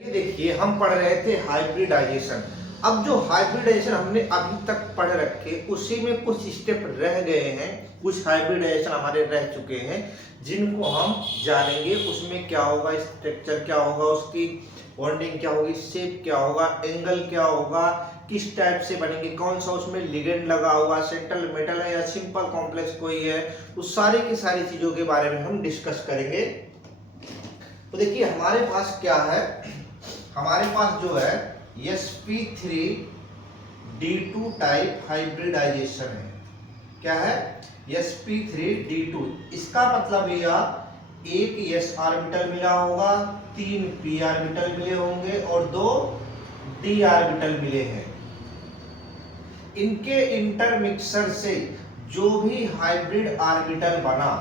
ये देखिए हम पढ़ रहे थे हाइब्रिडाइजेशन। अब जो हाइब्रिडाइजेशन हमने अभी तक पढ़ रखे उसी में कुछ स्टेप रह गए हैं, कुछ हाइब्रिडाइजेशन हमारे रह चुके हैं जिनको हम जानेंगे। उसमें क्या होगा, स्ट्रक्चर क्या होगा, उसकी बॉन्डिंग क्या होगी, शेप क्या होगा, एंगल क्या होगा, किस टाइप से बनेंगे, कौन सा उसमें लिगेंड लगा हुआ, सेंट्रल मेटल है या सिंपल कॉम्प्लेक्स कोई है, उस सारी की सारी चीजों के बारे में हम डिस्कस करेंगे। तो देखिए हमारे पास क्या है, हमारे पास जो है sp3d2 टाइप हाइब्रिडाइजेशन है। क्या है? sp3d2। इसका मतलब यह एक s ऑर्बिटल मिला होगा, 3 p ऑर्बिटल मिले होंगे और 2 d ऑर्बिटल मिले हैं। इनके इंटरमिक्सर से जो भी हाइब्रिड ऑर्बिटल बना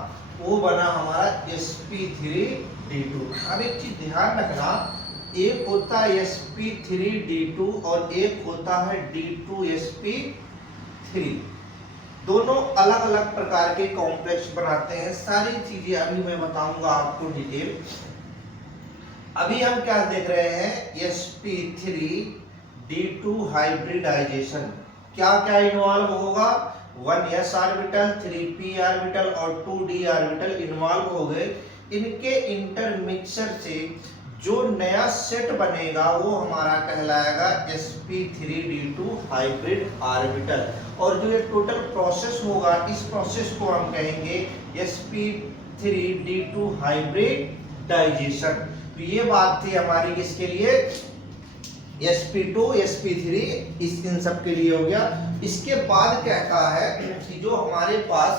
वो बना हमारा sp3d2। अब एक चीज ध्यान रखना, एक होता है sp3d2 और एक होता है d2sp3। दोनों अलग अलग प्रकार के कॉम्प्लेक्स बनाते हैं। सारी चीजें अभी मैं बताऊंगा आपको डिटेल। अभी हम क्या देख रहे हैं, sp3d2 हाइब्रिडाइजेशन। क्या क्या इन्वॉल्व होगा, 1s ऑर्बिटल, 3p ऑर्बिटल और 2d ऑर्बिटल इन्वॉल्व हो गए। इनके इंटरमिक्सर से जो नया सेट बनेगा वो हमारा कहलाएगा sp3d2 हाइब्रिड ऑर्बिटल। और जो ये टोटल प्रोसेस होगा, इस प्रोसेस को हम कहेंगे sp3d2 हाइब्रिडाइजेशन। तो ये बात थी हमारी किसके लिए, sp2 sp3, इन सब के लिए हो गया। इसके बाद कहता है कि जो हमारे पास,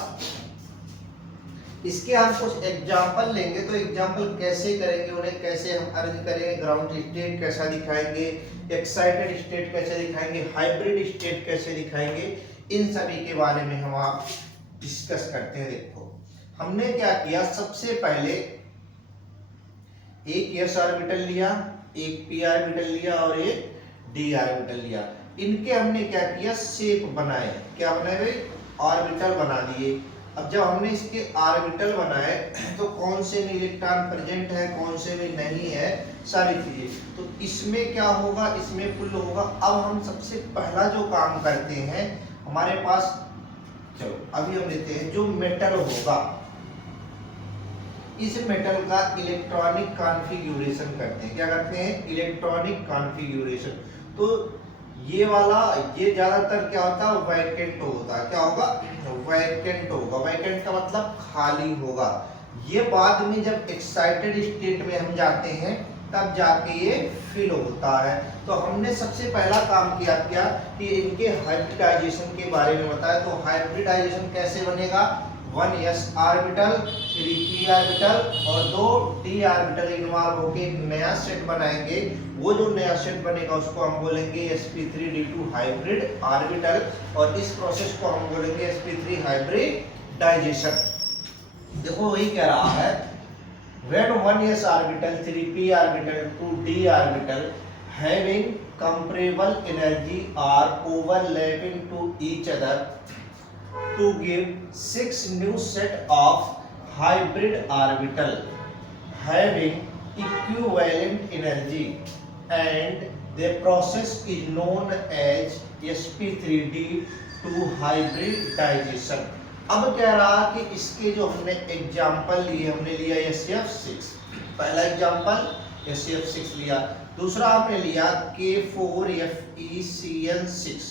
इसके हम कुछ एग्जाम्पल लेंगे। तो एग्जाम्पल कैसे करेंगे, उन्हें कैसे हम अर्ज करेंगे, ग्राउंड स्टेट कैसा दिखाएंगे, एक्साइटेड स्टेट कैसे दिखाएंगे, हाइब्रिड स्टेट कैसे दिखाएंगे, इन सभी के बारे में हम आप डिस्कस करते हैं। देखो हमने क्या किया, सबसे पहले एक s ऑर्बिटल लिया, एक p ऑर्बिटल लिया और एक d ऑर्बिटल लिया। इनके हमने क्या किया, शेप बनाए। क्या बनाए भाई, ऑर्बिटल बना दिए। अब जब हमने इसके ऑर्बिटल बनाए तो कौन से में इलेक्ट्रॉन प्रेजेंट है, कौन से में नहीं है, सारी चीजें। तो इसमें क्या होगा, इसमें फुल होगा। अब हम सबसे पहला जो काम करते हैं, हमारे पास, चलो अभी हम लेते हैं जो मेटल होगा, इस मेटल का इलेक्ट्रॉनिक कॉन्फ़िगरेशन करते हैं। क्या करते हैं, इलेक्ट्रॉनिक कॉन्फ़िगरेशन। तो ये वाला, ये ज्यादातर क्या होता है, वैकेंट होता है। क्या होगा, वैकेंट होगा। वैकेंट का मतलब खाली होगा। ये बाद में जब एक्साइटेड स्टेट में हम जाते हैं तब जाके ये फिल होता है। तो हमने सबसे पहला काम किया क्या कि इनके हाइब्रिडाइजेशन के बारे में बताया। तो हाइब्रिडाइजेशन कैसे बनेगा, 1s ऑर्बिटल, 3p ऑर्बिटल और 2d ऑर्बिटल इन्वॉल्व होकर एक नया सेट बनाएंगे। वो जो नया सेट बनेगा उसको हम बोलेंगे sp3d2 हाइब्रिड ऑर्बिटल और इस प्रोसेस को हम बोलेंगे sp3 हाइब्रिडाइजेशन। देखो वही कह रहा है, when 1s orbital, 3p orbital, 2d orbital having comparable energy are overlapping to each other to give 6 new set of hybrid orbital having equivalent energy, and the process is known as sp3d2 hybridization। अब कह रहा कि इसके जो हमने example लिए, हमने लिया SF6, पहला एग्जाम्पल SF6 लिया। दूसरा हमने लिया K4FeCN6,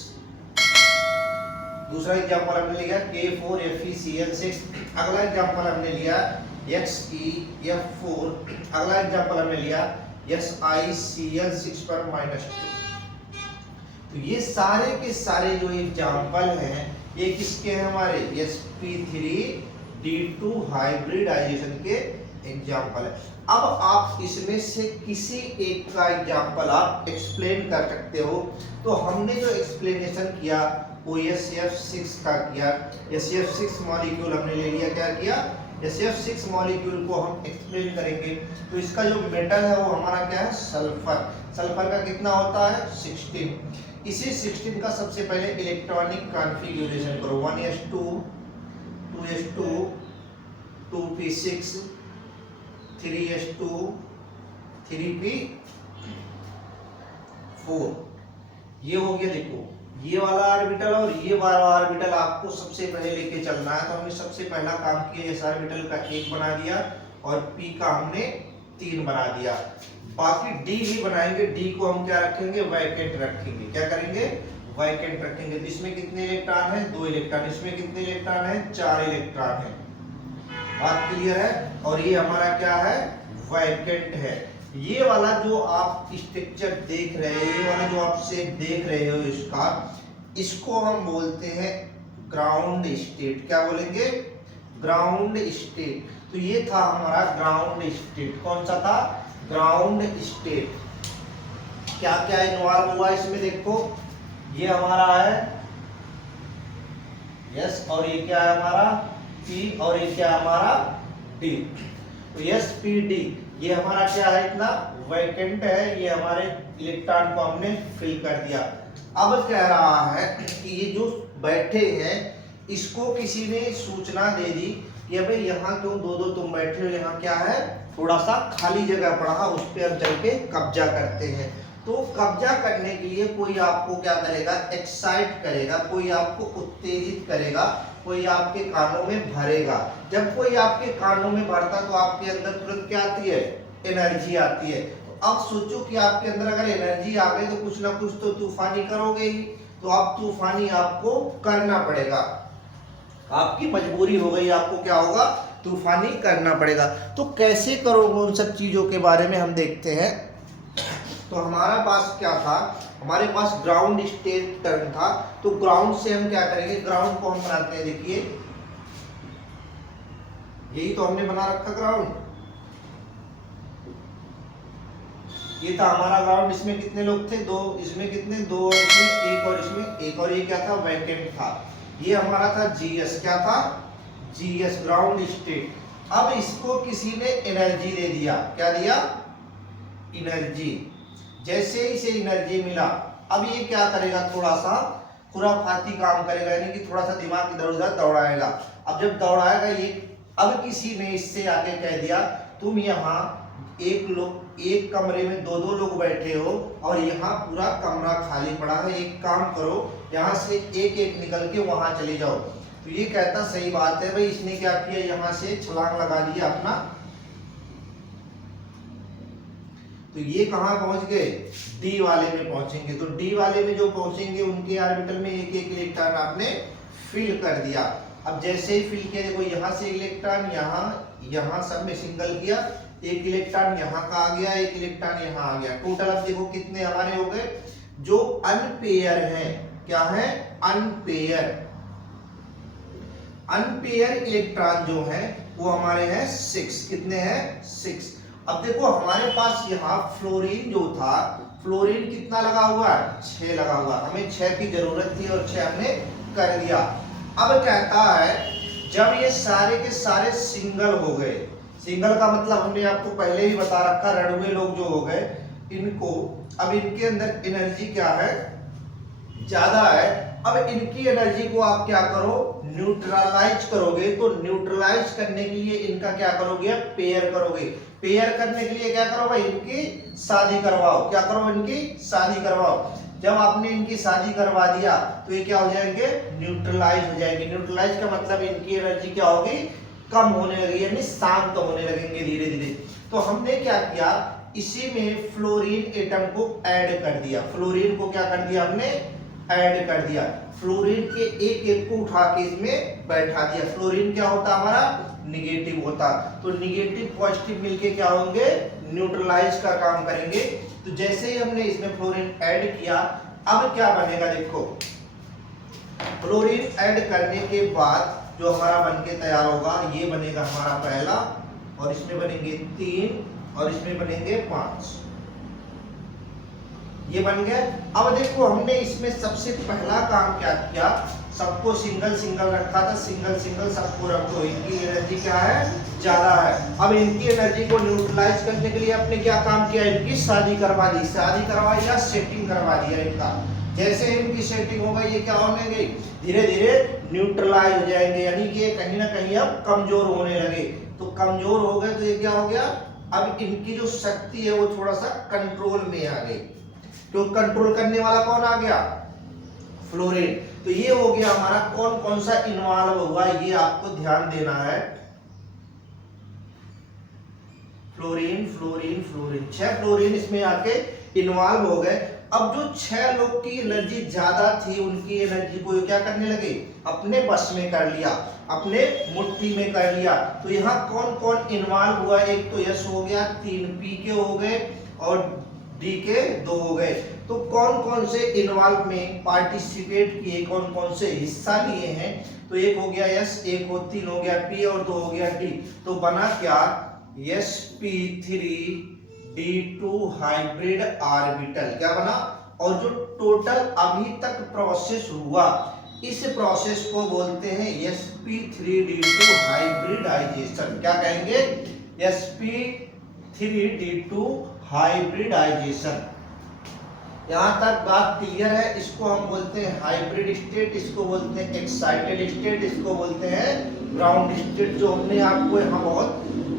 दूसरा एग्जाम्पल हमने लिया K4FeCN6। अगला एग्जाम्पल हमने लिया XeF4। अगला एग्जाम्पल हमने लिया SiCN6 पर -2। तो ये सारे के सारे जो एग्जाम्पल हैं ये किसके हैं, हमारे sp3d2 हाइब्रिडाइजेशन के एग्जाम्पल है। अब आप इसमें से किसी एक का एग्जाम्पल आप एक्सप्लेन कर सकते हो। तो हमने जो एक्सप्लेनेशन किया वो SF6 का किया। SF6 मॉलिक्यूल हमने ले लिया, क्या किया, SF6 मॉलिक्यूल को हम एक्सप्लेन करेंगे। तो इसका जो मेटल है वो हमारा क्या है, सल्फर। सल्फर का कितना होता है, 16। इसी 16 का सबसे पहले इलेक्ट्रॉनिक कॉन्फ़िगरेशन करो, 1s2, 2s2, 2p6, 3s2, 3p 4। ये हो गया, देखो ये वाला ऑर्बिटल और ये वाला ऑर्बिटल आपको सबसे पहले लेके चलना है। तो हमने सबसे पहला काम किया, इस ऑर्बिटल का 1 बना दिया और p का हमने 3 बना दिया। बाकी d भी बनाएंगे, d को हम क्या रखेंगे, वैकेंट रखेंगे। क्या करेंगे, वैकेंट रखेंगे। तो इसमें कितने इलेक्ट्रॉन है, 2 इलेक्ट्रॉन। इसमें कितने इलेक्ट्रॉन है, 4 इलेक्ट्रॉन है। बात क्लियर है। और ये हमारा क्या है, वैकेंट है। ये वाला जो आप स्ट्रक्चर देख रहे हो, ये वाला जो आप शेप देख रहे हो इसका, इसको हम बोलते हैं ग्राउंड स्टेट। क्या बोलेंगे, ग्राउंड स्टेट। तो ये था हमारा ग्राउंड स्टेट। कौन सा था, ग्राउंड स्टेट। क्या क्या इन्वॉल्व हुआ इसमें, देखो ये हमारा है यस, और ये क्या है हमारा P, और ये क्या है हमारा D। तो यस P D, ये हमारा क्या है, इतना वैकेंट है। ये हमारे इलेक्ट्रॉन को हमने फिल कर दिया। अब कह रहा है कि ये जो बैठे हैं इसको किसी ने सूचना दे दी कि अबे यहाँ क्यों दो दो तुम बैठे हो, यहाँ क्या है, थोड़ा सा खाली जगह पड़ा, उस पर हम चल के कब्जा करते हैं। तो कब्जा करने के लिए कोई आपको क्या करेगा, एक्साइट करेगा, कोई आपको उत्तेजित करेगा, कोई आपके कानों में भरेगा। जब कोई आपके कानों में भरता तो आपके अंदर तुरंत क्या आती है, एनर्जी आती है। तो अब सोचो कि आपके अंदर अगर एनर्जी आ गई तो कुछ ना कुछ तो तूफानी करोगे ही। तो अब तूफानी आपको करना पड़ेगा, आपकी मजबूरी हो गई, आपको क्या होगा, तूफानी करना पड़ेगा। तो कैसे करोगे उन सब चीजों के बारे में हम देखते हैं। तो हमारा पास क्या था, हमारे पास ग्राउंड स्टेट टर्न था। तो ग्राउंड से हम क्या करेंगे, ग्राउंड को हम बनाते हैं, देखिए यही तो हमने बना रखा ग्राउंड। ये था हमारा ग्राउंड। इसमें कितने लोग थे, 2, इसमें कितने, 2, और इसमें 1, और इसमें 1, और ये क्या था, वैकेंट था। ये हमारा था GS। क्या था, GS, ग्राउंड स्टेट। अब इसको किसी ने एनर्जी दे दिया। क्या दिया, एनर्जी। जैसे ही इसे एनर्जी मिला, अब ये क्या करेगा, थोड़ा सा खुराफाती काम करेगा, यानी कि थोड़ा सा दिमाग इधर उधर दौड़ाएगा। अब जब दौड़ाएगा ये, अब किसी ने इससे आके कह दिया तुम यहाँ एक कमरे में 2-2 लोग बैठे हो और यहाँ पूरा कमरा खाली पड़ा है, एक काम करो यहाँ से एक निकल के वहां चले जाओ। तो ये कहता सही बात है भाई, इसने क्या किया, यहाँ से छलांग लगा दिया अपना। तो ये कहाँ पहुंच गए, डी वाले में पहुंचेंगे। तो डी वाले में जो पहुंचेंगे उनके ऑर्बिटल में एक इलेक्ट्रॉन आपने फिल कर दिया। अब जैसे ही फिल किया, देखो यहाँ से इलेक्ट्रॉन यहाँ सब में सिंगल किया, एक इलेक्ट्रॉन यहाँ का आ गया, एक इलेक्ट्रॉन यहाँ आ गया। टोटल अब देखो कितने हमारे हो गए। जो अनपेयर हैं, क्या है, अनपेयर इलेक्ट्रॉन जो है वो हमारे हैं 6। कितने हैं, 6। अब देखो हमारे पास यहाँ फ्लोरीन जो था, फ्लोरीन कितना लगा हुआ है, 6 लगा हुआ। हमें 6 की जरूरत थी और 6 हमने कर दिया। अब कहता है जब ये सारे के सारे सिंगल हो गए, सिंगल का मतलब हमने आपको पहले ही बता रखा, रणवे लोग जो हो गए इनको, अब इनके अंदर एनर्जी क्या है, ज्यादा है। अब इनकी एनर्जी को आप क्या करो, न्यूट्रलाइज करोगे। तो न्यूट्रलाइज करने के लिए इनका क्या करोगे, पेयर करोगे। पेयर करने के लिए क्या करो भाई, इनकी शादी करवाओ। क्या करो, इनकी शादी करवाओ। जब आपने इनकी शादी करवा दिया तो ये क्या हो जाएंगे, न्यूट्रलाइज हो जाएंगे। न्यूट्रलाइज का मतलब इनकी एनर्जी क्या होगी, कम होने लगेगी, यानी शांत होने लगेंगे धीरे धीरे। तो हमने क्या किया, इसी में फ्लोरीन एटम को ऐड कर दिया। फ्लोरीन को क्या कर दिया, हमने ऐड कर दिया। फ्लोरीन के एक को उठा के इसमें बैठा दिया। फ्लोरीन क्या होता हमारा, निगेटिव होता। तो निगेटिव पॉजिटिव मिलके क्या होंगे, न्यूट्रलाइज का काम करेंगे। तो जैसे ही हमने इसमें फ्लोरीन ऐड किया, अब क्या बनेगा, देखो फ्लोरीन ऐड करने के बाद जो हमारा बनके तैयार होगा, ये बनेगा हमारा पहला, और इसमें बनेंगे 3, और इसमें बनेंगे 5। ये बन गया। अब देखो हमने इसमें सबसे पहला काम क्या किया, सबको सिंगल सिंगल रखा था, सिंगल सिंगल सबको रखो। इनकी एनर्जी क्या है, ज्यादा है। अब इनकी एनर्जी को न्यूट्रलाइज करने के लिए आपने क्या काम किया, इनकी शादी करवा दी। शादी करवाई या सेटिंग करवा दिया इनका। जैसे इनकी सेटिंग हो गई, ये क्या होने गई, धीरे धीरे न्यूट्रलाइज हो जाएंगे, यानी कि कहीं ना कहीं अब कमजोर होने लगे। तो कमजोर हो गए तो ये क्या हो गया, अब इनकी जो शक्ति है वो थोड़ा सा कंट्रोल में आ गई। तो कंट्रोल करने वाला कौन आ गया, फ्लोरीन। तो ये हो गया हमारा कौन कौन सा इन्वॉल्व हुआ, ये आपको ध्यान देना है। फ्लोरीन फ्लोरीन फ्लोरीन, 6 फ्लोरीन इसमें आके इन्वॉल्व हो गए। अब जो 6 लोग की एनर्जी ज्यादा थी, उनकी एनर्जी को क्या करने लगे, अपने बस में कर लिया, अपने मुट्ठी में कर लिया। तो यहाँ कौन कौन इन्वॉल्व हुआ, एक तो यस हो गया, 3 पी के हो गए और डी के 2 हो गए। तो कौन कौन से इन्वॉल्व में पार्टिसिपेट किए, कौन कौन से हिस्सा लिए हैं, तो एक हो गया यस, एक हो 3 हो गया पी और 2 हो गया डी। तो बना क्या, sp3d2 हाइब्रिड ऑर्बिटल, क्या बना। और जो टोटल अभी तक प्रोसेस हुआ, इस प्रोसेस को बोलते हैं sp3d2 हाइब्रिडाइजेशन। क्या कहेंगे, sp3d2 हाइब्रिडाइजेशन। यहां तक बात क्लियर है। इसको हम बोलते हैं हाइब्रिड स्टेट, इसको बोलते हैं एक्साइटेड स्टेट, इसको बोलते हैं ग्राउंड स्टेट, जो हमने आपको यहाँ बहुत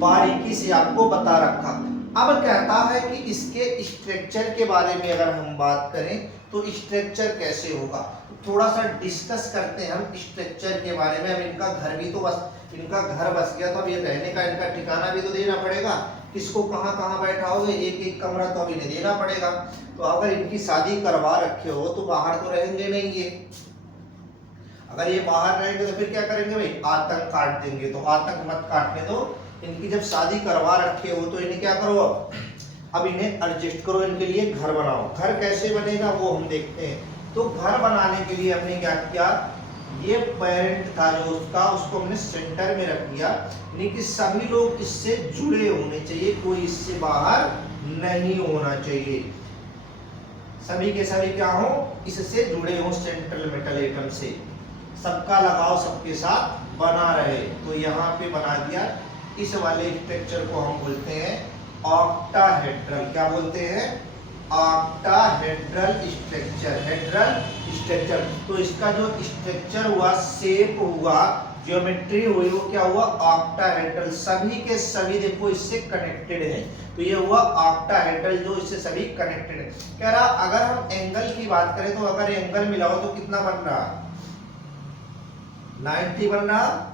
बारीकी से आपको बता रखा। अब कहता है कि इसके स्ट्रक्चर के बारे में अगर हम बात करें तो स्ट्रक्चर कैसे होगा, थोड़ा सा डिस्कस करते हैं हम स्ट्रक्चर के बारे में। अब इनका घर भी तो बस, इनका घर बस गया तो अब ये रहने का इनका ठिकाना भी तो देना पड़ेगा, किसको कहाँ कहाँ बैठाओगे, एक एक कमरा तो अब इन्हें देना पड़ेगा। तो अगर इनकी शादी करवा रखे हो तो बाहर तो रहेंगे नहीं ये, अगर ये बाहर रहेंगे तो फिर क्या करेंगे भाई, आतंक काट देंगे। तो आतंक मत काटने दो, इनकी जब शादी करवा रखे हो तो इन्हें क्या करो, अब इन्हें एडजस्ट करो, इनके लिए घर बनाओ। घर कैसे बनेगा वो हम देखते हैं। तो घर बनाने के लिए हमने क्या किया, ये पेरेंट था जो उसका, उसको हमने सेंटर में रख दिया, यानी कि सभी लोग इससे जुड़े होने चाहिए, कोई इससे बाहर नहीं होना चाहिए, सभी के सभी क्या हो, इससे जुड़े हो, सेंट्रल मेटल एटम से, सबका लगाव सबके साथ बना रहे। तो यहाँ पे बना दिया। इस वाले स्ट्रक्चर को हम बोलते हैं ऑक्टाहेड्रल, क्या बोलते हैं, ऑक्टाहेड्रल स्ट्रक्चर, हेड्रल स्ट्रक्चर। तो इसका जो स्ट्रक्चर हुआ, शेप हुआ, ज्योमेट्री हुई, वो क्या हुआ, ऑक्टाहेड्रल। सभी के सभी देखो इससे कनेक्टेड हैं, तो ये हुआ ऑक्टाहेड्रल, जो इससे सभी कनेक्टेड है। कह रहा अगर हम एंगल की बात करें तो अगर एंगल मिलाओ तो कितना बन रहा, 90 बन रहा।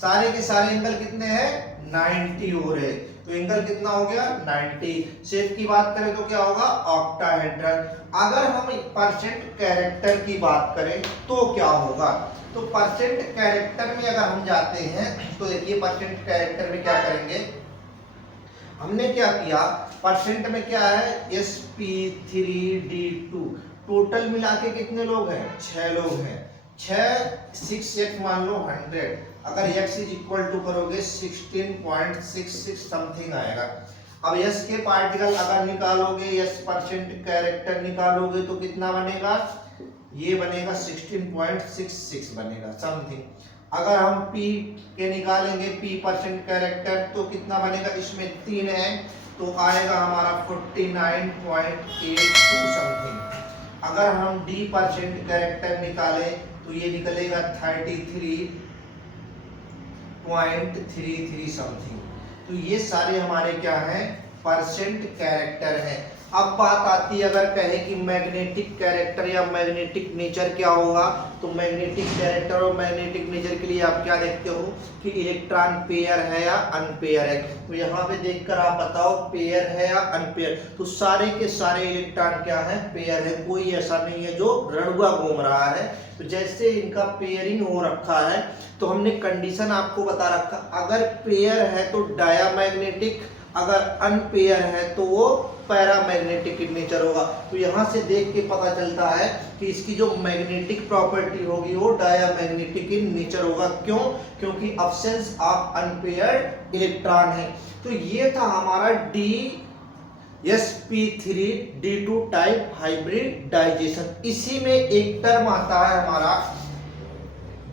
सारे के सारे एंगल कितने हैं, 90 हो रहे। तो एंगल कितना हो गया, 90। शेप की बात करें तो क्या होगा, ऑक्टाहेड्रल। अगर हम परसेंट कैरेक्टर की बात करें तो क्या होगा, तो परसेंट कैरेक्टर में अगर हम जाते हैं तो देखिए परसेंट कैरेक्टर में क्या करेंगे, हमने क्या किया, परसेंट में क्या है, sp3d2, टोटल मिला के कितने लोग हैं, 6 लोग हैं। 6 6 एक मान लो 100, अगर x इज इक्वल टू करोगे 16.66 समथिंग आएगा। अब s के पार्टिकल अगर निकालोगे, s परसेंट कैरेक्टर निकालोगे तो कितना बनेगा, ये बनेगा 16.66 बनेगा समथिंग। अगर हम p के निकालेंगे, p परसेंट कैरेक्टर, तो कितना बनेगा, इसमें 3 है तो आएगा हमारा 49.82 समथिंग। अगर हम d परसेंट कैरेक्टर निकालें तो ये निकलेगा 33.33 समथिंग। तो ये सारे हमारे क्या हैं, परसेंट कैरेक्टर हैं। अब बात आती है अगर कहे कि मैग्नेटिक कैरेक्टर या मैग्नेटिक नेचर क्या होगा, तो मैग्नेटिक कैरेक्टर और मैग्नेटिक नेचर के लिए आप क्या देखते हो कि इलेक्ट्रॉन पेयर है या अनपेयर है। तो यहाँ पे देखकर आप बताओ पेयर है या अनपेयर। तो सारे के सारे इलेक्ट्रॉन क्या है, पेयर है, कोई ऐसा नहीं है जो रणुआ घूम रहा है। तो जैसे इनका पेयरिंग हो रखा है तो हमने कंडीशन आपको बता रखा, अगर पेयर है तो डायामैग्नेटिक, अगर अनपेयर है तो वो पैरामैग्नेटिक इन नेचर होगा। तो यहाँ से देख के पता चलता है कि इसकी जो मैग्नेटिक प्रॉपर्टी होगी वो डायामैग्नेटिक इन नेचर होगा। क्यों, क्योंकि अब्सेंस ऑफ अनपेयर्ड इलेक्ट्रॉन है। तो ये था हमारा sp3d2 टाइप हाइब्रिडाइजेशन। इसी में एक टर्म आता है हमारा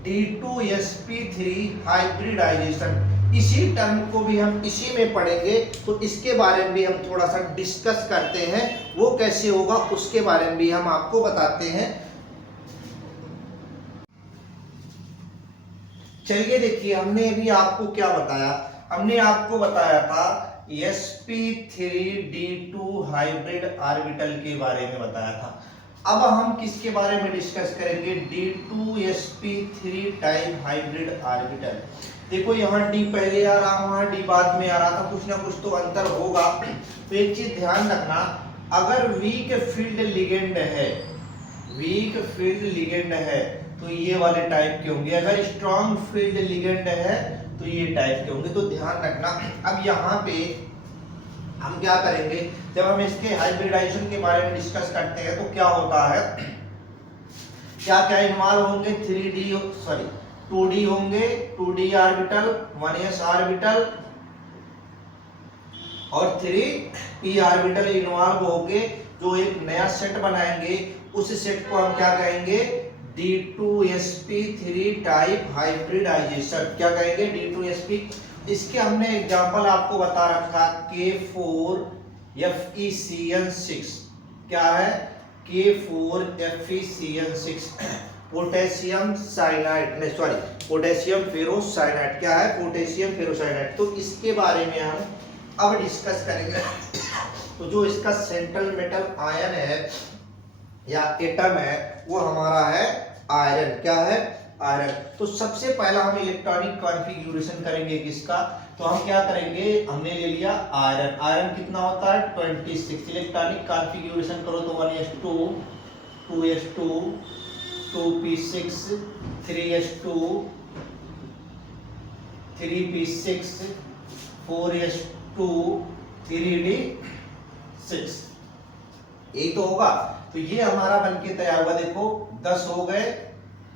d2sp3 हाइब्रिडाइजेशन। इसी टर्म को भी हम इसी में पढ़ेंगे, तो इसके बारे में भी हम थोड़ा सा डिस्कस करते हैं, वो कैसे होगा उसके बारे में भी हम आपको बताते हैं। चलिए देखिए, हमने अभी आपको क्या बताया, हमने आपको बताया था sp3d2 हाइब्रिड ऑर्बिटल के बारे में बताया था। अब हम किसके बारे में डिस्कस करेंगे, d2sp3 टाइप हाइब्रिड ऑर्बिटल। देखो यहाँ d पहले आ रहा, वहां d बाद में आ रहा था, कुछ ना कुछ तो अंतर होगा। तो एक चीज ध्यान रखना, अगर वीक फील्ड लिगेंड है, वीक फील्ड लिगेंड है तो ये वाले टाइप के होंगे, अगर स्ट्रॉन्ग फील्ड लिगेंड है तो ये टाइप के होंगे। तो ध्यान रखना। अब यहाँ पे हम क्या करेंगे, जब हम इसके हाइब्रिडाइजेशन के बारे में डिस्कस करते हैं तो क्या होता है, क्या क्या इन्वॉल्व होंगे, 2D होंगे, 2D ऑर्बिटल, 1s ऑर्बिटल और 3p ऑर्बिटल इन्वॉल्व होंगे, जो एक नया सेट बनाएंगे। उस सेट को हम क्या कहेंगे, d2sp3 टाइप हाइब्रिडाइजेशन। क्या कहेंगे, d2sp। इसके हमने एग्जांपल आपको बता रखा, K4FeCN6। क्या है, K4FeCN6 पोटेशियम साइनाइड, नहीं सॉरी, पोटेशियम फेरोसाइनाइड। क्या है, पोटेशियम फेरोसाइनाइड। तो इसके बारे में हम अब डिस्कस करेंगे। तो जो इसका सेंट्रल मेटल आयन है या एटम है वो हमारा है आयरन। क्या है, आयरन। तो सबसे पहला हम इलेक्ट्रॉनिक कॉन्फ़िगरेशन करेंगे किसका, तो हम क्या करेंगे, हमने ले लिया आयरन। आयरन कितना होता है, 26। इलेक्ट्रॉनिक कॉन्फ़िगरेशन करो तो 1s2, 2s2, 2p6, 3s2, 3p6, 4s2, 3d6। यही तो होगा। तो ये हमारा बनके तैयार हुआ। देखो 10 हो गए,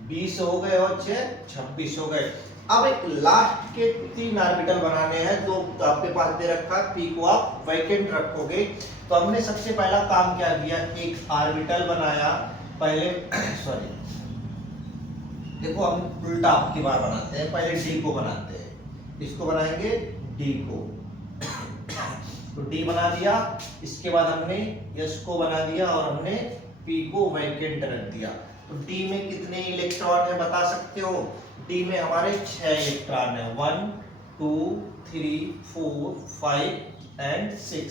20 हो गए और 6 26 हो गए। अब एक लास्ट के 3 ऑर्बिटल बनाने हैं, तो आपके पास दे रखा, p को आप वैकेंट रखोगे। तो हमने सबसे पहला काम क्या किया, एक ऑर्बिटल बनाया पहले सॉरी, देखो हम उल्टा आपकी बार बनाते हैं, पहले d को बनाते हैं, इसको बनाएंगे d को। तो d बना दिया, इसके बाद हमने s को बना दिया और हमने p को वैकेंट रख दिया। तो d में कितने इलेक्ट्रॉन है बता सकते हो, d में हमारे 6 इलेक्ट्रॉन है, 1 2 3 4 5 एंड 6।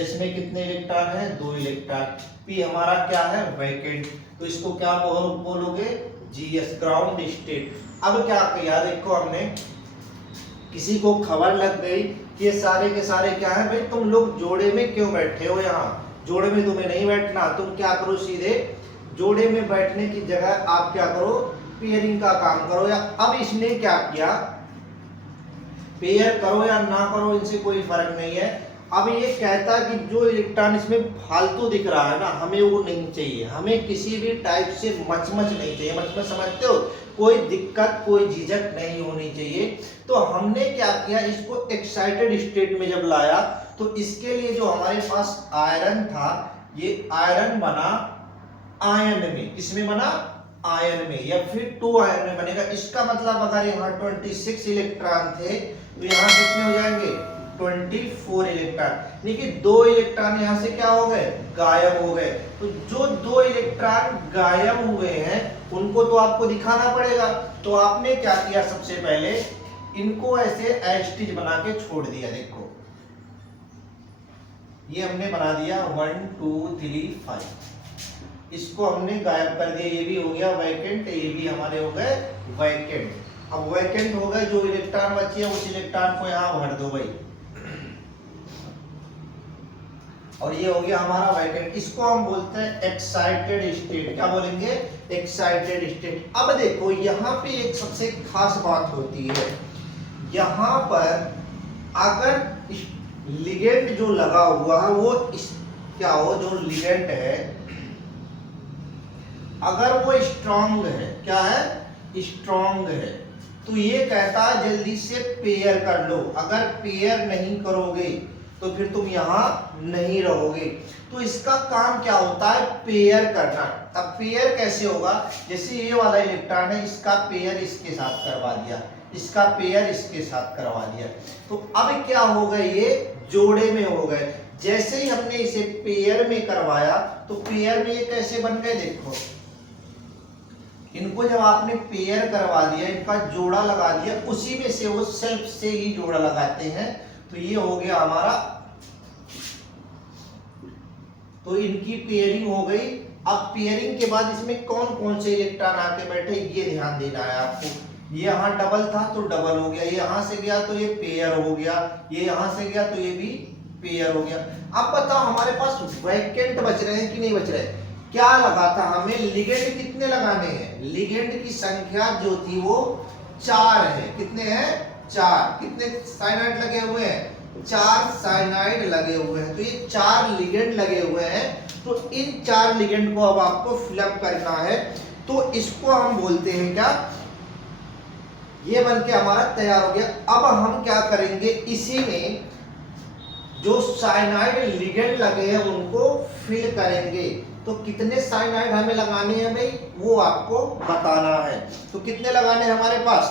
s में कितने इलेक्ट्रॉन है, 2 इलेक्ट्रॉन। p हमारा क्या है, वैकेंट। तो इसको क्या बोलोगे, gs, ग्राउंड स्टेट। अब क्या किया, देखो हमने किसी को खबर लग गई कि ये सारे के सारे क्या है, भाई तुम लोग जोड़े में क्यों बैठे हो, यहाँ जोड़े में तुम्हें नहीं बैठना। तुम क्या करो, सीधे जोड़े में बैठने की जगह आप क्या करो, पेयरिंग का काम करो। या अब इसने क्या किया, पेयर करो या ना करो इनसे कोई फर्क नहीं है। अब ये कहता है कि जो इलेक्ट्रॉन इसमें फालतू दिख रहा है ना, हमें वो नहीं चाहिए, हमें किसी भी टाइप से मचमच नहीं चाहिए। मचमच समझते हो, कोई दिक्कत कोई झिझक नहीं होनी चाहिए। तो हमने क्या किया, इसको एक्साइटेड स्टेट में जब लाया तो इसके लिए जो हमारे पास आयरन था, ये आयरन बना आयन में। किसमें बना, आयन में, या फिर 2 आयन में बनेगा। इसका मतलब अगर यहाँ 26 इलेक्ट्रॉन थे तो यहाँ कितने हो जाएंगे, 24 इलेक्ट्रॉन। यानी कि 2 इलेक्ट्रॉन यहाँ से क्या हो गए, गायब हो गए। तो जो 2 इलेक्ट्रॉन गायब हुए हैं उनको तो आपको दिखाना पड़ेगा। तो आपने क्या किया, सबसे पहले इनको ऐसे एस्टिज बना के छोड़ दिया। देखो ये हमने बना दिया 1 2 3 5, इसको हमने गायब कर दिया। ये भी हो गया वैकेंट, ये भी हमारे हो गए वैकेंट। अब वैकेंट हो गए, जो इलेक्ट्रॉन बची है उस इलेक्ट्रॉन को यहाँ भर दो भाई, और ये हो गया हमारा वैकेंट। इसको हम बोलते हैं एक्साइटेड स्टेट। क्या बोलेंगे, एक्साइटेड स्टेट। अब देखो यहाँ पे एक सबसे खास बात होती है, यहाँ पर अगर लिगेंड जो लगा हुआ है वो क्या हो, जो लिगेंड है अगर वो स्ट्रॉन्ग है, क्या है, स्ट्रॉन्ग है, तो ये कहता है जल्दी से पेयर कर लो। अगर पेयर नहीं करोगे तो फिर तुम यहाँ नहीं रहोगे। तो इसका काम क्या होता है, पेयर करना। अब पेयर कैसे होगा, जैसे ये वाला इलेक्ट्रॉन है, इसका पेयर इसके साथ करवा दिया, इसका पेयर इसके साथ करवा दिया, तो अब क्या हो गए, ये जोड़े में हो गए। जैसे ही हमने इसे पेयर में करवाया तो पेयर में ये कैसे बन गए, देखो इनको जब आपने पेयर करवा दिया, इनका जोड़ा लगा दिया, उसी में से वो सेल्फ से ही जोड़ा लगाते हैं, तो ये हो गया हमारा, तो इनकी पेयरिंग हो गई। अब पेयरिंग के बाद इसमें कौन कौन से इलेक्ट्रॉन आके बैठे ये ध्यान देना है आपको। ये यहाँ डबल था तो डबल हो गया, ये यहाँ से गया तो ये पेयर हो गया, ये यहाँ से गया तो ये भी पेयर हो गया। अब बताओ हमारे पास वैकेंट बच रहे हैं कि नहीं बच रहे? क्या लगा था हमें, लिगेंड कितने लगाने हैं? लिगेंड की संख्या जो थी वो 4 है। कितने हैं? 4। कितने साइनाइड लगे हुए हैं? 4 साइनाइड लगे हुए हैं। तो ये 4 लिगेंड लगे हुए हैं। तो इन 4 लिगेंड को अब आपको फिलअप करना है। तो इसको हम बोलते हैं क्या, ये बन के हमारा तैयार हो गया। अब हम क्या करेंगे, इसी में जो साइनाइड लिगेंड लगे हैं उनको फिल करेंगे। तो कितने साइनाइड हमें लगाने हैं भाई, वो आपको बताना है। तो कितने लगाने हैं हमारे पास,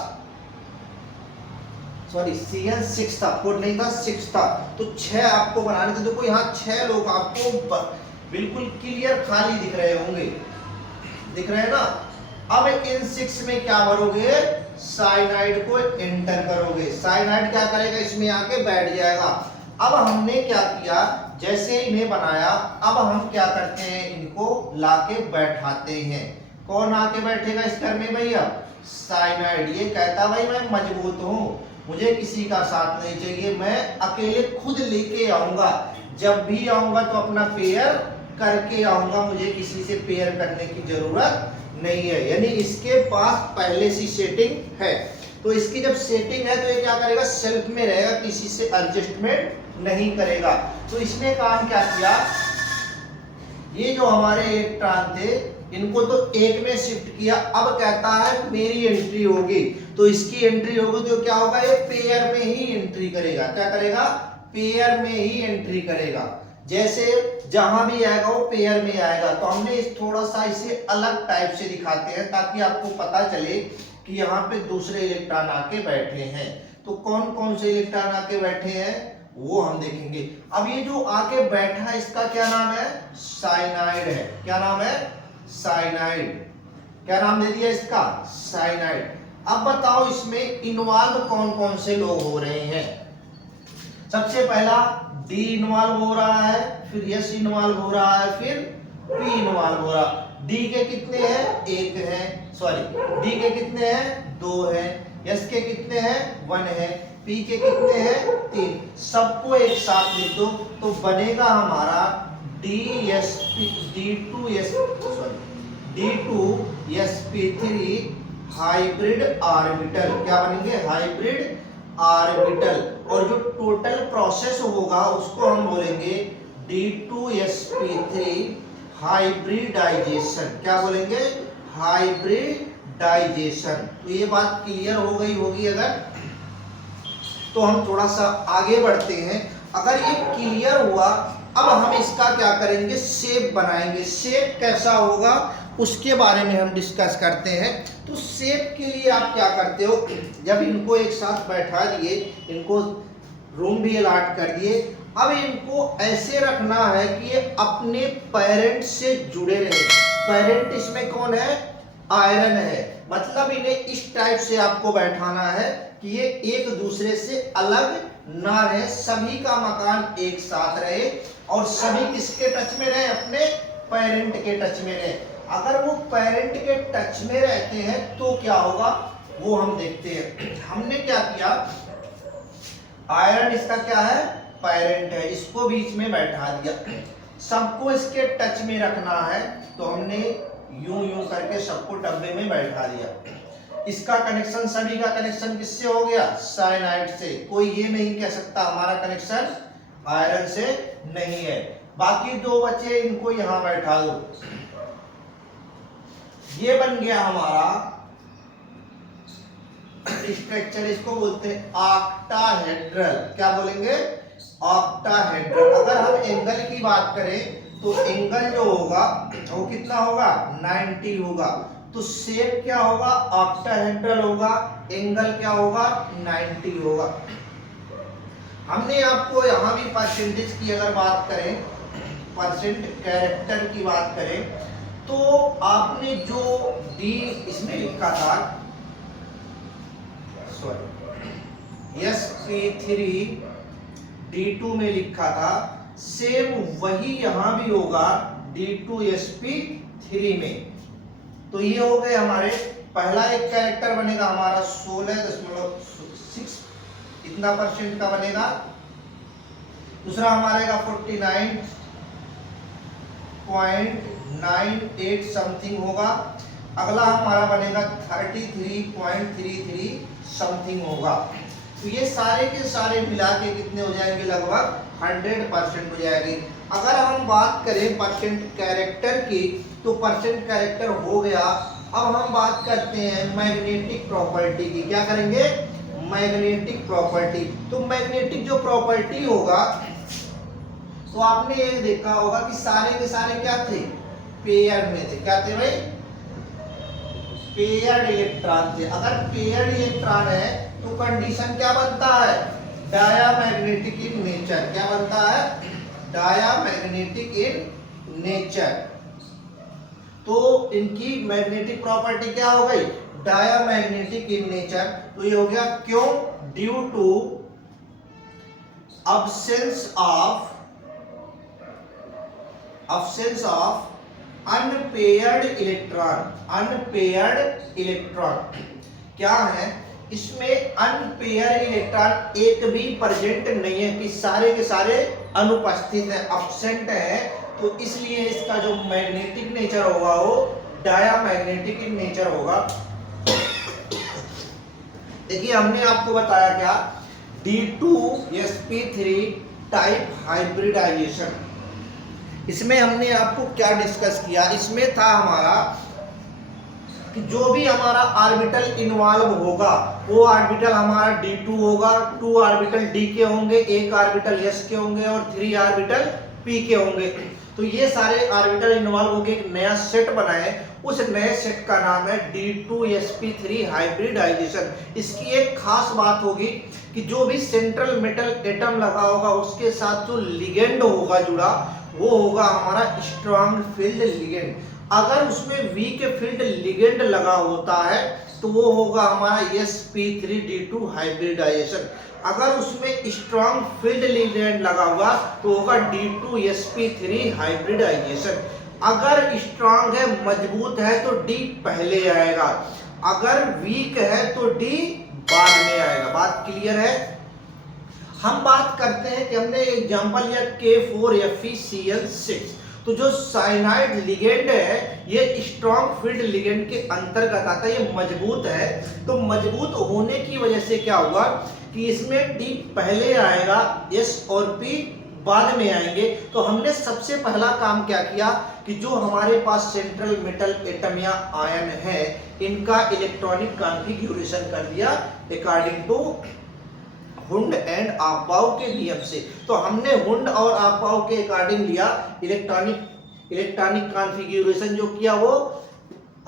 सॉरी CN 6 था, 4 नहीं था, 6 था। तो 6 आपको बनाने थे। देखो यहाँ 6 लोग आपको बिल्कुल क्लियर खाली दिख रहे होंगे, दिख रहे हैं ना। अब इन 6 में क्या भरोगे, साइनाइड को एंटर करोगे। साइनाइड क्या करेगा, इसमें आके बैठ जाएगा। अब हमने क्या किया, जैसे इन्हें बनाया, अब हम क्या करते हैं, इनको लाके बैठाते हैं। कौन आके बैठेगा इस घर में भैया, साइनाइड। ये कहता भाई मैं मजबूत हूं, मुझे किसी का साथ नहीं चाहिए, मैं अकेले खुद लेके आऊंगा। जब भी आऊंगा तो अपना पेयर करके आऊंगा, मुझे किसी से पेयर करने की जरूरत नहीं है। यानी इसके पास पहले से सेटिंग है। तो इसकी जब सेटिंग है तो ये क्या करेगा, सेल्फ में रहेगा, किसी से एडजस्टमेंट नहीं करेगा। तो इसने काम क्या किया, ये जो हमारे इलेक्ट्रॉन थे इनको तो एक में शिफ्ट किया। अब कहता है मेरी एंट्री होगी, तो इसकी एंट्री होगी तो क्या होगा, ये पेयर में ही एंट्री करेगा। क्या करेगा, पेयर में ही एंट्री करेगा। जैसे जहां भी आएगा वो पेयर में आएगा। तो हमने थोड़ा सा इसे अलग टाइप से दिखाते हैं ताकि आपको पता चले कि यहाँ पे दूसरे इलेक्ट्रॉन आके बैठे हैं। तो कौन कौन से इलेक्ट्रॉन आके बैठे हैं वो हम देखेंगे। अब ये जो आके बैठा है इसका क्या नाम है, साइनाइड है। क्या नाम है, साइनाइड। क्या नाम दे दिया इसका, साइनाइड। अब बताओ इसमें इन्वॉल्व कौन कौन से लोग हो रहे हैं। सबसे पहला डी इन्वॉल्व हो रहा है, फिर एस इन्वॉल्व हो रहा है, फिर पी इन्वॉल्व हो रहा है। डी के कितने हैं, 1 है, सॉरी डी के कितने हैं, 2 है, एस के कितने हैं, 1 है, पी के कितने हैं, 3। सबको एक साथ लिख दो तो बनेगा हमारा D2sp3 हाइब्रिड ऑर्बिटल। क्या बनेंगे, हाइब्रिड ऑर्बिटल। और जो टोटल प्रोसेस होगा उसको हम बोलेंगे D2sp3 हाइब्रिडाइजेशन। क्या बोलेंगे, हाइब्रिडाइजेशन। तो ये बात क्लियर हो गई होगी अगर, तो हम थोड़ा सा आगे बढ़ते हैं। अगर ये क्लियर हुआ, अब हम इसका क्या करेंगे, शेप बनाएंगे। शेप कैसा होगा उसके बारे में हम डिस्कस करते हैं। तो शेप के लिए आप क्या करते हो, जब इनको एक साथ बैठा दिए, इनको रूम भी अलॉट कर दिए, अब इनको ऐसे रखना है कि ये अपने पेरेंट से जुड़े रहे। पेरेंट इसमें कौन है, आयरन है। मतलब इन्हें इस टाइप से आपको बैठाना है कि ये एक दूसरे से अलग ना रहे, सभी का मकान एक साथ रहे और सभी किसके टच में रहे, अपने पेरेंट के टच में रहे। अगर वो पेरेंट के टच में रहते हैं तो क्या होगा वो हम देखते हैं। हमने क्या किया, आयरन इसका क्या है, पेरेंट है, इसको बीच में बैठा दिया। सबको इसके टच में रखना है तो हमने यूं यूं करके सबको डब्बे में बैठा दिया। इसका कनेक्शन, सभी का कनेक्शन किससे हो गया, साइनाइड से। कोई ये नहीं कह सकता हमारा कनेक्शन आयरन से नहीं है। बाकी 2 बचे, इनको यहां बैठा दो। ये बन गया हमारा स्ट्रक्चर, इसको बोलते हैं ऑक्टाहेड्रल। क्या बोलेंगे, ऑक्टाहेड्रल। अगर हम एंगल की बात करें तो एंगल जो होगा वो कितना होगा, 90 होगा। तो शेप क्या होगा, ऑक्टाहेड्रल होगा, एंगल क्या होगा, 90 होगा। हमने आपको यहां भी परसेंटेज की अगर बात करें, परसेंट कैरेक्टर की बात करें, तो आपने जो डी इसमें लिखा था, सॉरी sp3 D2 में लिखा था, सेम वही यहां भी होगा D2sp3 में। तो ये हो गए हमारे, पहला एक कैरेक्टर बनेगा हमारा 16.6, इतना परसेंट का बनेगा। दूसरा हमारा 49.98 समथिंग होगा। अगला हमारा बनेगा 33.33 समथिंग होगा। तो ये सारे के सारे मिला के कितने हो जाएंगे, लगभग 100% हो जाएगी। अगर हम बात करें परसेंट कैरेक्टर की, तो परसेंट कैरेक्टर हो गया। अब हम बात करते हैं मैग्नेटिक प्रॉपर्टी की। क्या करेंगे, मैग्नेटिक प्रॉपर्टी। तो मैग्नेटिक जो प्रॉपर्टी होगा, तो आपने ये देखा होगा कि सारे के सारे क्या थे, पेयर में थे। क्या थे भाई, पेयर्ड इलेक्ट्रॉन थे। अगर पेयर्ड इलेक्ट्रॉन है तो कंडीशन क्या बनता है, डायामैग्नेटिक इन नेचर। क्या बनता है, डायामैग्नेटिक इन नेचर। तो इनकी मैग्नेटिक प्रॉपर्टी क्या हो गई, डायामैग्नेटिक इन नेचर। तो ये हो गया क्यों, due to absence of unpaired electron. क्या है इसमें, अनपेयर इलेक्ट्रॉन एक भी प्रेजेंट नहीं है, कि सारे के सारे अनुपस्थित है, अब्सेंट है। तो इसलिए इसका जो मैग्नेटिक नेचर होगा वो डायामैग्नेटिक इन नेचर होगा। देखिए हमने आपको बताया क्या, D2sp3 टाइप हाइब्रिडाइजेशन। इसमें हमने आपको क्या डिस्कस किया, इसमें था हमारा कि जो भी हमारा ऑर्बिटल इन्वॉल्व होगा, वो ऑर्बिटल हमारा D2 होगा, 2 ऑर्बिटल D के होंगे, 1 ऑर्बिटल S के होंगे और 3 ऑर्बिटल P के होंगे। तो ये सारे ऑर्बिटल इन्वॉल्व होकर एक नया सेट बनाए, उस नए सेट का नाम है D2sp3 हाइब्रिडाइजेशन। इसकी एक खास बात होगी कि जो भी सेंट्रल मेटल एटम लगा होगा, उसके साथ जो लिगेंड होगा जुड़ा, वो होगा हमारा स्ट्रॉन्ग फील्ड लिगेंड। अगर उसमें वीक फील्ड लिगेंड लगा होता है तो वो होगा हमारा sp3d2 हाइब्रिडाइजेशन। अगर उसमें स्ट्रॉन्ग फील्ड लिगेंड लगा हुआ तो होगा D2sp3 हाइब्रिडाइजेशन। अगर स्ट्रॉन्ग है, मजबूत है, तो D पहले आएगा, अगर वीक है तो D बाद में आएगा। बात क्लियर है। हम बात करते हैं कि हमने एग्जांपल लिया K4FeCl6। तो जो साइनाइड लिगेंड है ये स्ट्रॉन्ग फील्ड लिगेंड के अंतर्गत आता है, ये मजबूत है। तो मजबूत होने की वजह से क्या होगा कि इसमें D पहले आएगा, S और P बाद में आएंगे। तो हमने सबसे पहला काम क्या किया कि जो हमारे पास सेंट्रल मेटल एटम या आयन है, इनका इलेक्ट्रॉनिक कॉन्फ़िगरेशन कर दिया अकॉर्डिंग टू हुंड एंड ऑफबाउ के नियम से। तो हमने हुंड और ऑफबाउ के अकॉर्डिंग लिया इलेक्ट्रॉनिक कॉन्फ़िगरेशन, जो किया वो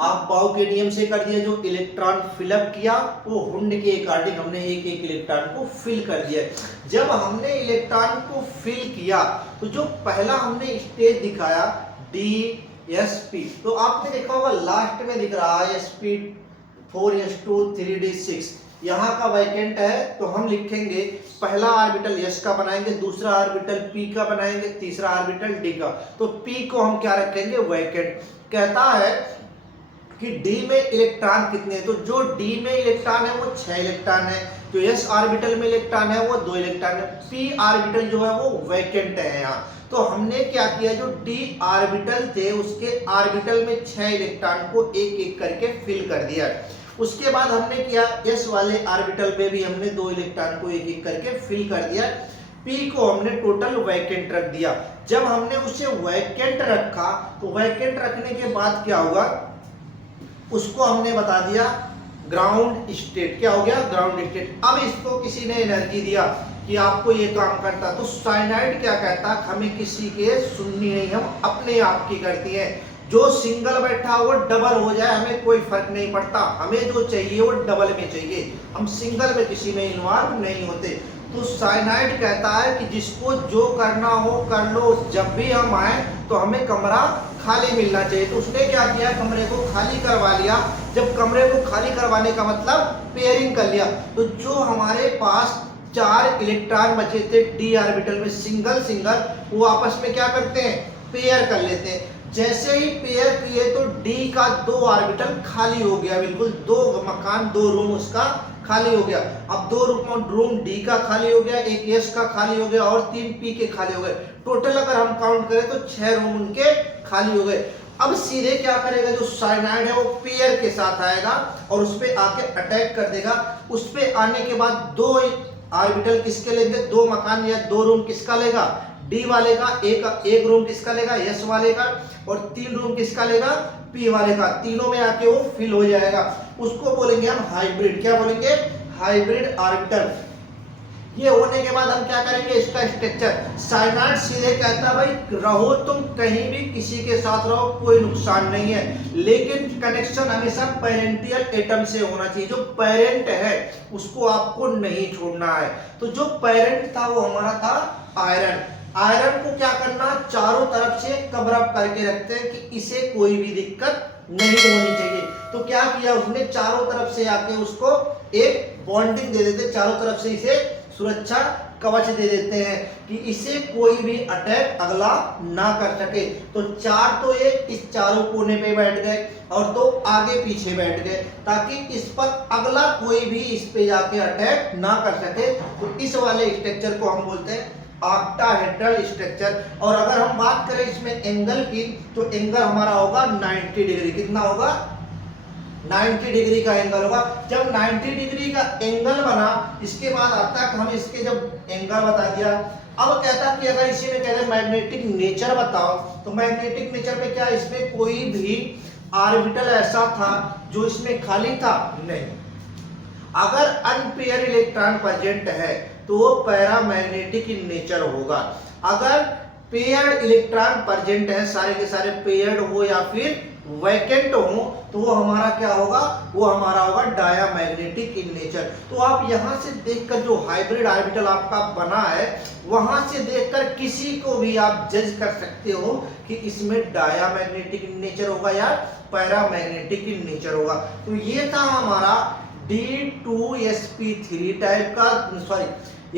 ऑफबाउ के नियम से कर दिया। जो इलेक्ट्रॉन फिलअप किया वो हुंड के अकॉर्डिंग हमने एक एक इलेक्ट्रॉन को फिल कर दिया। जब हमने इलेक्ट्रॉन को फिल किया तो जो पहला हमने स्टेज दिखाया DSP, तो आपने देखा होगा लास्ट में दिख रहा है sp4s2 3d6, यहाँ का वैकेंट है। तो हम लिखेंगे पहला ऑर्बिटल S का बनाएंगे, दूसरा ऑर्बिटल P का बनाएंगे, तीसरा ऑर्बिटल D का। तो P को हम क्या रखेंगे, वैकेंट। कहता है कि D में इलेक्ट्रॉन कितने हैं, तो जो D में इलेक्ट्रॉन है वो 6 इलेक्ट्रॉन है, जो S ऑर्बिटल में इलेक्ट्रॉन है वो 2 इलेक्ट्रॉन है, P ऑर्बिटल जो है वो वैकेंट है यहाँ। तो हमने क्या किया, जो D ऑर्बिटल थे उसके ऑर्बिटल में 6 इलेक्ट्रॉन को एक एक करके फिल कर दिया। उसके बाद हमने किया S वाले ऑर्बिटल पे भी हमने 2 इलेक्ट्रॉन को एक एक करके फिल कर दिया। P को हमने टोटल वैकेंट रख दिया। जब हमने उसे वैकेंट रखा तो वैकेंट रखने के बाद क्या हुआ, उसको हमने बता दिया ग्राउंड स्टेट। क्या हो गया, ग्राउंड स्टेट। अब इसको किसी ने एनर्जी दिया कि आपको ये काम करता, तो साइनाइड क्या कहता, हमें किसी के सुननी नहीं, हम अपने आप की करती है। जो सिंगल बैठा वो डबल हो जाए हमें कोई फर्क नहीं पड़ता, हमें जो चाहिए वो डबल में चाहिए, हम सिंगल में किसी में इन्वॉल्व नहीं होते। तो साइनाइड कहता है कि जिसको जो करना हो कर लो, जब भी हम आए तो हमें कमरा खाली मिलना चाहिए। तो उसने क्या किया, कमरे को खाली करवा लिया। जब कमरे को खाली करवाने का मतलब पेयरिंग कर लिया, तो जो हमारे पास 4 इलेक्ट्रॉन बचे थे डी ऑर्बिटल में सिंगल सिंगल, वो आपस में क्या करते हैं, पेयर कर लेते हैं। जैसे ही पेयर किए तो डी का 2 ऑर्बिटल खाली हो गया, बिल्कुल 2 मकान 2 रूम उसका खाली हो गया। अब 2 रूम डी का खाली हो गया, एक एस का खाली हो गया और 3 पी के खाली हो गए। टोटल अगर हम काउंट करें तो 6 रूम उनके खाली हो गए। अब सीधे क्या करेगा, जो साइनाइड है वो पेयर के साथ आएगा और उस पे आके अटैक कर देगा। उस पे आने के बाद 2 ऑर्बिटल किसके लेंगे, 2 मकान या 2 रूम किसका लेगा, डी वाले का। एक रूम किसका लेगा, एस वाले का, और 3 रूम किसका लेगा, पी वाले का। तीनों में आके वो फिल हो जाएगा। उसको बोलेंगे हम हाइब्रिड। क्या बोलेंगे, हाइब्रिड ऑर्बिटल। ये होने के बाद हम क्या करेंगे, इसका स्ट्रक्चर। साइनाइड सीधे कहता है भाई रहो तुम कहीं भी, किसी के साथ रहो, कोई नुकसान नहीं है, लेकिन कनेक्शन हमेशा पेरेंटियल एटम से होना चाहिए। जो पेरेंट है उसको आपको नहीं छोड़ना है। तो जो पेरेंट था वो हमारा था आयरन। आयरन को क्या करना, चारों तरफ से कवर अप करके रखते हैं कि इसे कोई भी दिक्कत नहीं होनी चाहिए। तो क्या किया उसने, चारों तरफ से आके उसको एक बॉन्डिंग दे देते, चारों तरफ से इसे सुरक्षा कवच दे देते हैं कि इसे कोई भी अटैक अगला ना कर सके। तो 4 तो ये इस चारों कोने पे बैठ गए और 2 आगे पीछे बैठ गए, ताकि इस पर अगला कोई भी इस पे जाके अटैक ना कर सके। तो इस वाले स्ट्रक्चर को हम बोलते हैं ऑक्टाहेड्रल स्ट्रक्चर। और अगर हम बात करें इसमें एंगल की, तो एंगल हमारा होगा 90 डिग्री। कितना होगा, 90 डिग्री का एंगल होगा। जब 90 डिग्री का एंगल बना, इसके बाद आता है हम इसके जब एंगल बता दिया, अब कहता कि अगर इसी में कहते मैग्नेटिक नेचर बताओ, तो मैग्नेटिक नेचर में क्या, इसमें कोई भी ऑर्बिटल ऐसा था जो इसमें खाली था, नहीं। अगर अनपेयर इलेक्ट्रॉन प्रेजेंट है तो वो पैरामैग्नेटिक इन नेचर होगा। अगर पेयर्ड इलेक्ट्रॉन प्रेजेंट है, सारे के सारे पेयर्ड हो या फिर वैकेंट हो, तो वो हमारा क्या होगा, वो हमारा होगा डायामैग्नेटिक इन नेचर। तो आप यहां से देखकर जो हाइब्रिड ऑर्बिटल आपका बना है, वहां से देखकर किसी को भी आप जज कर सकते हो कि इसमें डायामैग्नेटिक इन नेचर होगा या पैरामैग्नेटिक इन नेचर होगा। तो ये था हमारा D2sp3 टाइप का, सॉरी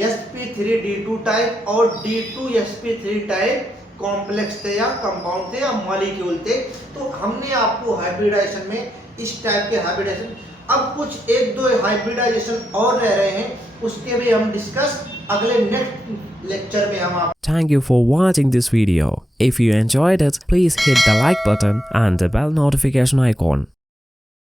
sp3d2 टाइप और D2sp3 टाइप कॉम्प्लेक्स थे या कंपाउंड थे या मॉलिक्यूल थे। तो हमने आपको हाइब्रिडाइजेशन में इस टाइप के हाइब्रिडाइजेशन, अब कुछ 1-2 हाइब्रिडाइजेशन और रह रहे हैं, उसके भी हम डिस्कस अगले नेक्स्ट लेक्चर में हम आप। Thank you for watching this video. If you enjoyed it, please hit the like button and the bell notification icon.